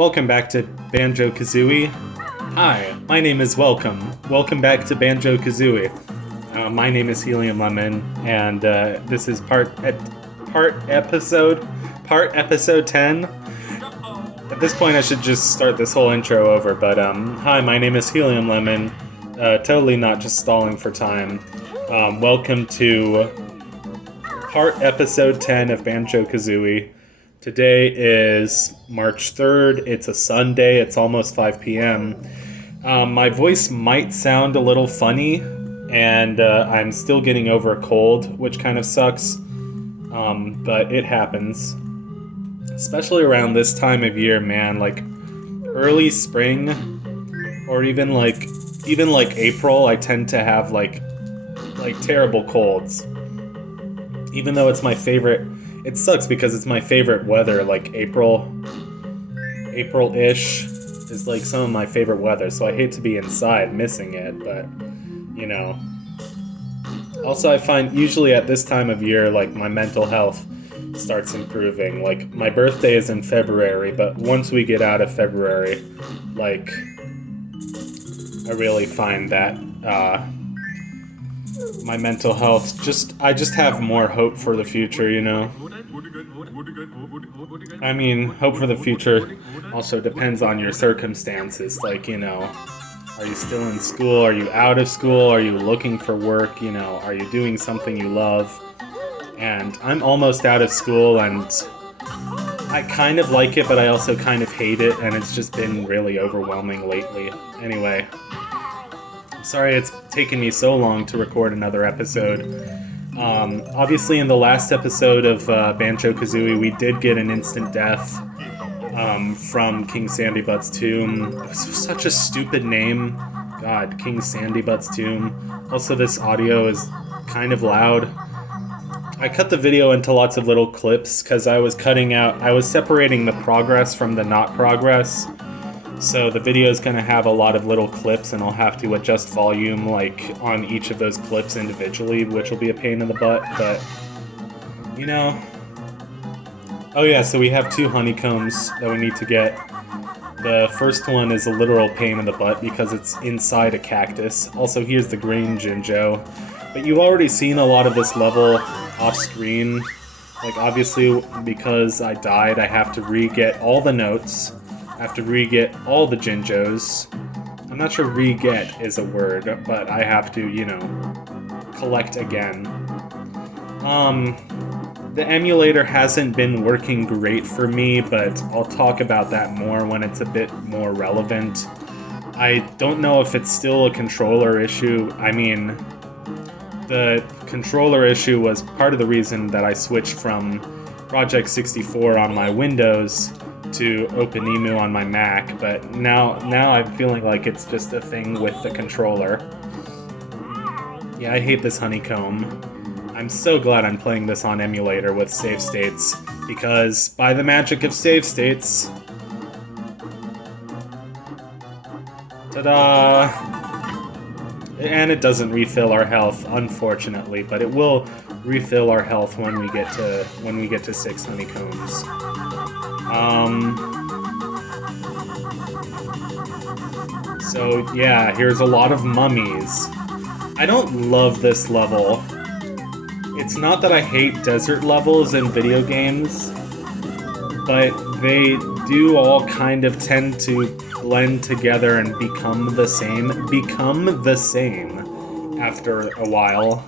Welcome back to Banjo-Kazooie. Hi, my name is Welcome. Welcome back to Banjo-Kazooie. My name is Helium Lemon, and this is part episode 10. At this point, I should just start this whole intro over. But hi, my name is Helium Lemon. Totally not just stalling for time. Welcome to episode 10 of Banjo-Kazooie. Today is March 3rd. It's a Sunday. It's almost 5 p.m. My voice might sound a little funny, and I'm still getting over a cold, which kind of sucks. But it happens. Especially around this time of year, man. Like early spring, or even like April, I tend to have like terrible colds. Even though it's my favorite. It sucks because it's my favorite weather, like April-ish is like some of my favorite weather, so I hate to be inside missing it, but, you know. Also, I find usually at this time of year, like, my mental health starts improving. Like, my birthday is in February, but once we get out of February, like, I really find that, my mental health, I just have more hope for the future, you know? I mean, hope for the future also depends on your circumstances, like, you know, are you still in school, are you out of school, are you looking for work, you know, are you doing something you love? And I'm almost out of school, and I kind of like it, but I also kind of hate it, and it's just been really overwhelming lately. Anyway. Sorry it's taken me so long to record another episode. Obviously in the last episode of Banjo-Kazooie, we did get an instant death from King Sandybutt's tomb. It was such a stupid name. God, King Sandybutt's tomb. Also, this audio is kind of loud. I cut the video into lots of little clips because I was separating the progress from the not progress. So the video is going to have a lot of little clips, and I'll have to adjust volume like on each of those clips individually, which will be a pain in the butt, but, you know. Oh yeah, so we have 2 honeycombs that we need to get. The first one is a literal pain in the butt because it's inside a cactus. Also, here's the green Jinjo. But you've already seen a lot of this level off screen. Like, obviously, because I died, I have to re-get all the notes. I have to re-get all the Jinjos. I'm not sure re-get is a word, but I have to, you know, collect again. The emulator hasn't been working great for me, but I'll talk about that more when it's a bit more relevant. I don't know if it's still a controller issue. I mean, the controller issue was part of the reason that I switched from Project 64 on my Windows to OpenEmu on my Mac, but now I'm feeling like it's just a thing with the controller. Yeah, I hate this honeycomb. I'm so glad I'm playing this on emulator with save states, because by the magic of save states... Ta-da! And it doesn't refill our health, unfortunately, but it will refill our health when we get to 6 honeycombs. So yeah, here's a lot of mummies. I don't love this level. It's not that I hate desert levels in video games, but they do all kind of tend to blend together and become the same after a while.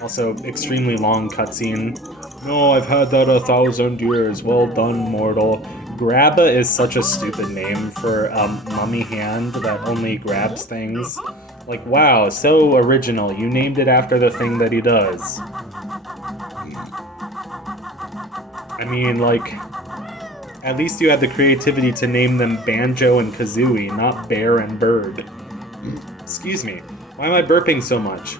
Also, extremely long cutscene. No, I've had that 1,000 years. Well done, mortal. Grabba is such a stupid name for a mummy hand that only grabs things. Like, wow, so original. You named it after the thing that he does. I mean, like, at least you had the creativity to name them Banjo and Kazooie, not Bear and Bird. Excuse me. Why am I burping so much?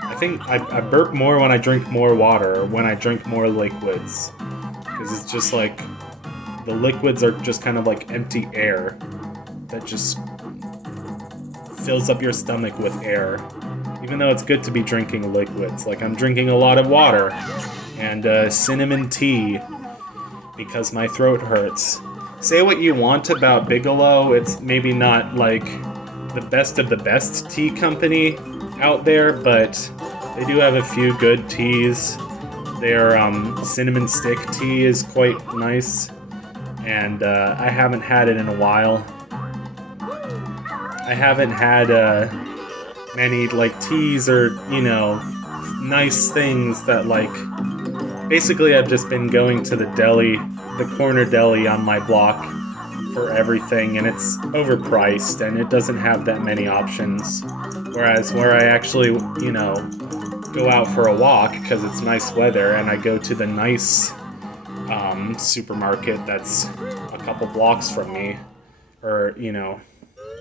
I think I burp more when I drink more water, or when I drink more liquids. Because it's just like, the liquids are just kind of like empty air that just fills up your stomach with air. Even though it's good to be drinking liquids. Like, I'm drinking a lot of water and cinnamon tea because my throat hurts. say what you want about Bigelow, it's maybe not like the best of the best tea company out there, but they do have a few good teas. Their cinnamon stick tea is quite nice, and I haven't had it in a while. I haven't had many like teas or, you know, nice things that like... Basically, I've just been going to the deli, the corner deli on my block for everything, and it's overpriced, and it doesn't have that many options. Whereas where I actually, you know, go out for a walk because it's nice weather, and I go to the nice supermarket that's a couple blocks from me, or, you know,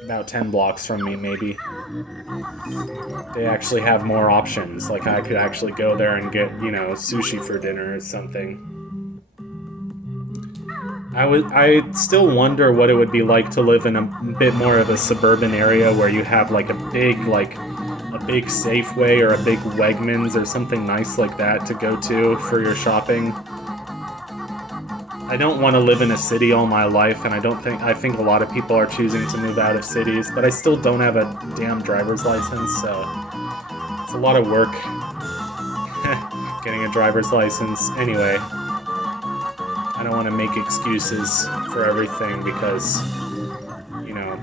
about 10 blocks from me, maybe. They actually have more options. Like, I could actually go there and get, you know, sushi for dinner or something. I still wonder what it would be like to live in a bit more of a suburban area where you have, like, a big Safeway or a big Wegmans or something nice like that to go to for your shopping. I don't want to live in a city all my life, and I think a lot of people are choosing to move out of cities, but I still don't have a damn driver's license, so it's a lot of work getting a driver's license. Anyway, I don't want to make excuses for everything because, you know,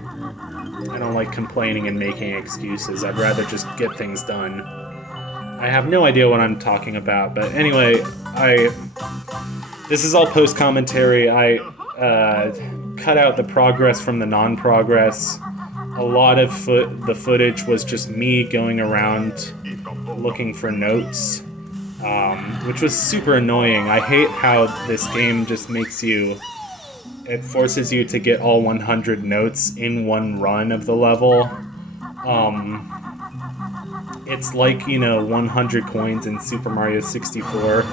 I don't like complaining and making excuses. I'd rather just get things done. I have no idea what I'm talking about, but anyway, this is all post-commentary. I cut out the progress from the non-progress. A lot of the footage was just me going around looking for notes, which was super annoying. I hate how this game just makes you... It forces you to get all 100 notes in one run of the level. It's like, you know, 100 coins in Super Mario 64.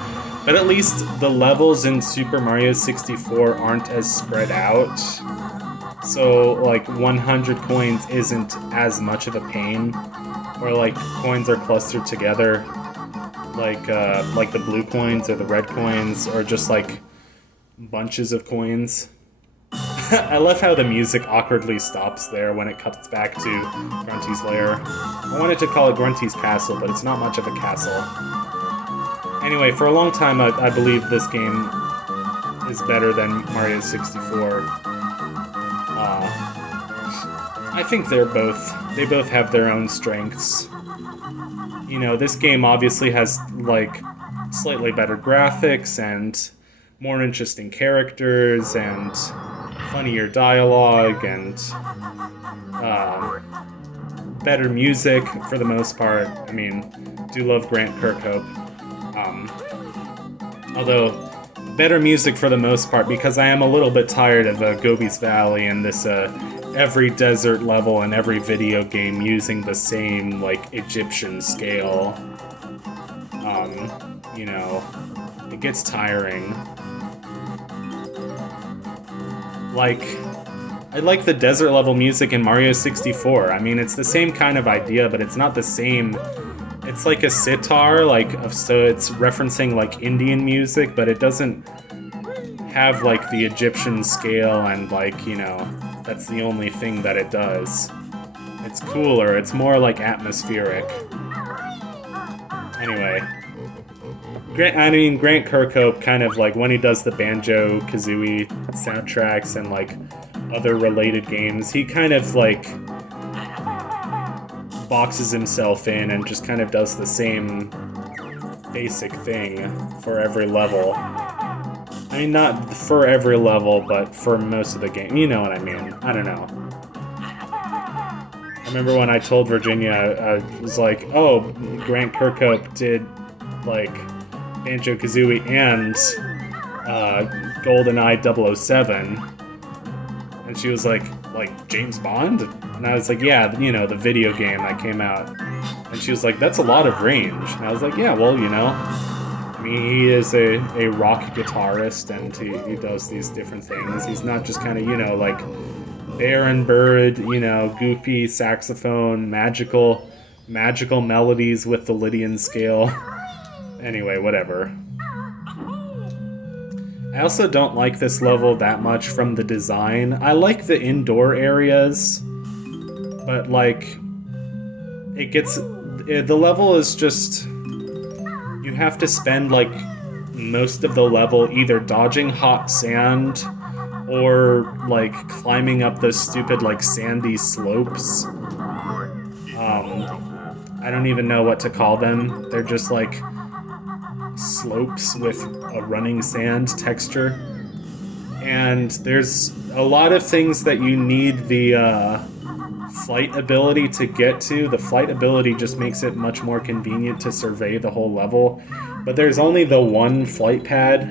But at least the levels in Super Mario 64 aren't as spread out. So, like, 100 coins isn't as much of a pain. Or, like, coins are clustered together. Like the blue coins or the red coins, or just, like, bunches of coins. I love how the music awkwardly stops there when it cuts back to Grunty's lair. I wanted to call it Grunty's castle, but it's not much of a castle. Anyway, for a long time, I believe this game is better than Mario 64. I think they both have their own strengths. You know, this game obviously has, like, slightly better graphics and more interesting characters and funnier dialogue and better music for the most part. I mean, do love Grant Kirkhope. Although, better music for the most part, because I am a little bit tired of Gobi's Valley and this every desert level and every video game using the same, like, Egyptian scale. You know, it gets tiring. Like, I like the desert level music in Mario 64. I mean, it's the same kind of idea, but it's not the same... It's like a sitar, so it's referencing, like, Indian music, but it doesn't have, like, the Egyptian scale and, like, you know, that's the only thing that it does. It's cooler, it's more, like, atmospheric. Anyway. Grant Kirkhope, kind of, like, when he does the Banjo-Kazooie soundtracks and, like, other related games, he kind of, like... boxes himself in and just kind of does the same basic thing for every level. I mean, not for every level, but for most of the game. You know what I mean. I don't know. I remember when I told Virginia, I was like, oh, Grant Kirkhope did, like, Banjo-Kazooie and GoldenEye 007. And she was like James Bond? And I was like, yeah, you know, the video game that came out. And she was like, that's a lot of range. And I was like, yeah, well, you know, I mean, he is a rock guitarist, and he does these different things. He's not just kind of, you know, like, bear and bird, you know, goofy saxophone, magical melodies with the Lydian scale. Anyway, whatever. I also don't like this level that much from the design. I like the indoor areas, but like the level is just, you have to spend like most of the level either dodging hot sand or like climbing up those stupid like sandy slopes. I don't even know what to call them. They're just like slopes with a running sand texture. And there's a lot of things that you need the flight ability to get to. The flight ability just makes it much more convenient to survey the whole level. But there's only the one flight pad.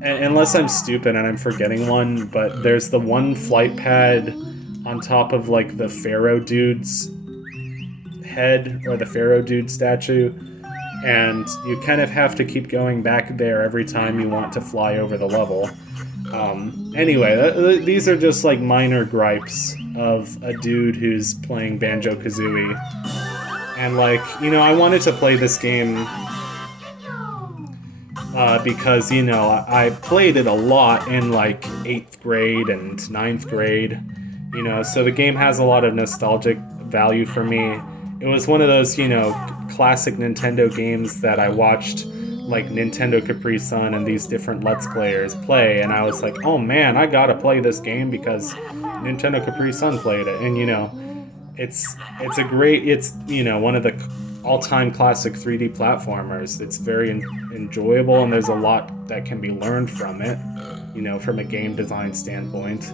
Unless I'm stupid and I'm forgetting one, but there's the one flight pad on top of like the Pharaoh dude's head, or the Pharaoh dude statue, and you kind of have to keep going back there every time you want to fly over the level. Anyway, these are just like minor gripes of a dude who's playing Banjo-Kazooie. And like, you know, I wanted to play this game because, you know, I played it a lot in like 8th grade and 9th grade, you know, so the game has a lot of nostalgic value for me. It was one of those, you know, classic Nintendo games that I watched like Nintendo Capri Sun and these different Let's Players play, and I was like, oh man, I gotta play this game because Nintendo Capri Sun played it. And you know, it's you know, one of the all-time classic 3D platformers. It's very enjoyable, and there's a lot that can be learned from it, you know, from a game design standpoint.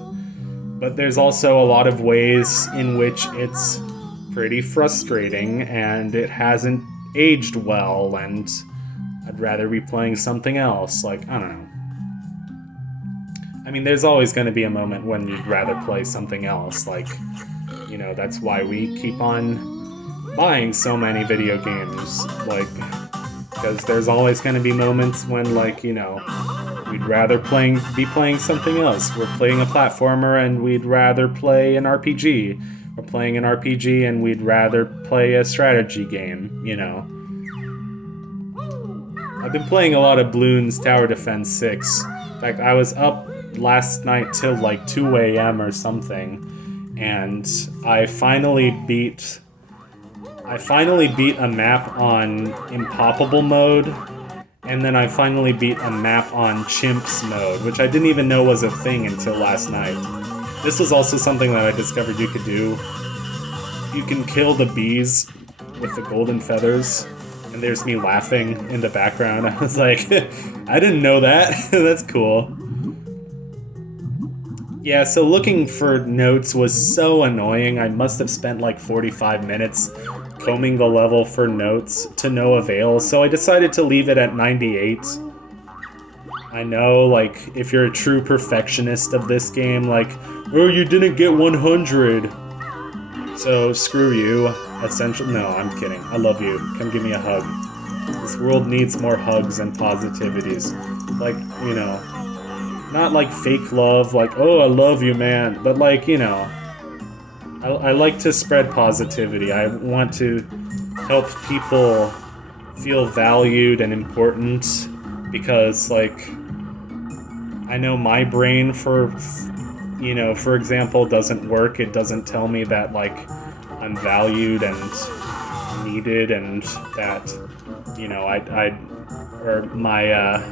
But there's also a lot of ways in which it's pretty frustrating, and it hasn't aged well, and I'd rather be playing something else. Like, I don't know. I mean, there's always going to be a moment when you'd rather play something else. Like, you know, that's why we keep on buying so many video games. Like, because there's always going to be moments when, like, you know, we'd rather be playing something else. We're playing a platformer and we'd rather play an RPG. We're playing an RPG and we'd rather play a strategy game, you know. I've been playing a lot of Bloons Tower Defense 6. In fact, I was up last night till like 2 a.m. or something, and I finally beat a map on Impoppable mode, and then I finally beat a map on Chimps mode, which I didn't even know was a thing until last night. This was also something that I discovered you could do. You can kill the bees with the golden feathers, and there's me laughing in the background. I was like, I didn't know that. That's cool. Yeah, so looking for notes was so annoying. I must have spent like 45 minutes combing the level for notes to no avail, so I decided to leave it at 98. I know, like, if you're a true perfectionist of this game, like, oh, you didn't get 100. So, screw you. Essential. No, I'm kidding. I love you. Come give me a hug. This world needs more hugs and positivities. Like, you know, not like fake love, like, oh, I love you, man. But, like, you know, I like to spread positivity. I want to help people feel valued and important because, like, I know my brain, for example, doesn't work. It doesn't tell me that, like, I'm valued and needed and that, you know, or my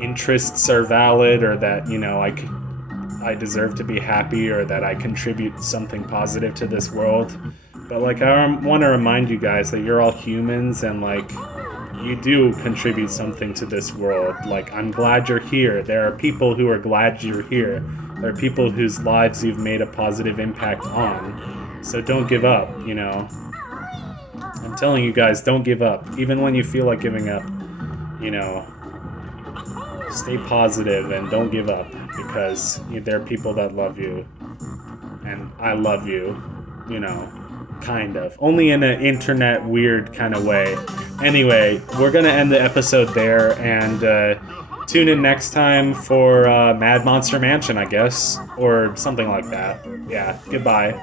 interests are valid, or that, you know, I deserve to be happy, or that I contribute something positive to this world. But, like, I want to remind you guys that you're all humans, and, like, you do contribute something to this world. Like, I'm glad you're here. There are people who are glad you're here. There are people whose lives you've made a positive impact on. So don't give up, you know. I'm telling you guys, don't give up. Even when you feel like giving up, you know, stay positive and don't give up, because there are people that love you. And I love you, you know. Kind of. Only in an internet weird kind of way. Anyway, we're gonna end the episode there, and tune in next time for Mad Monster Mansion, I guess. Or something like that. Yeah, goodbye.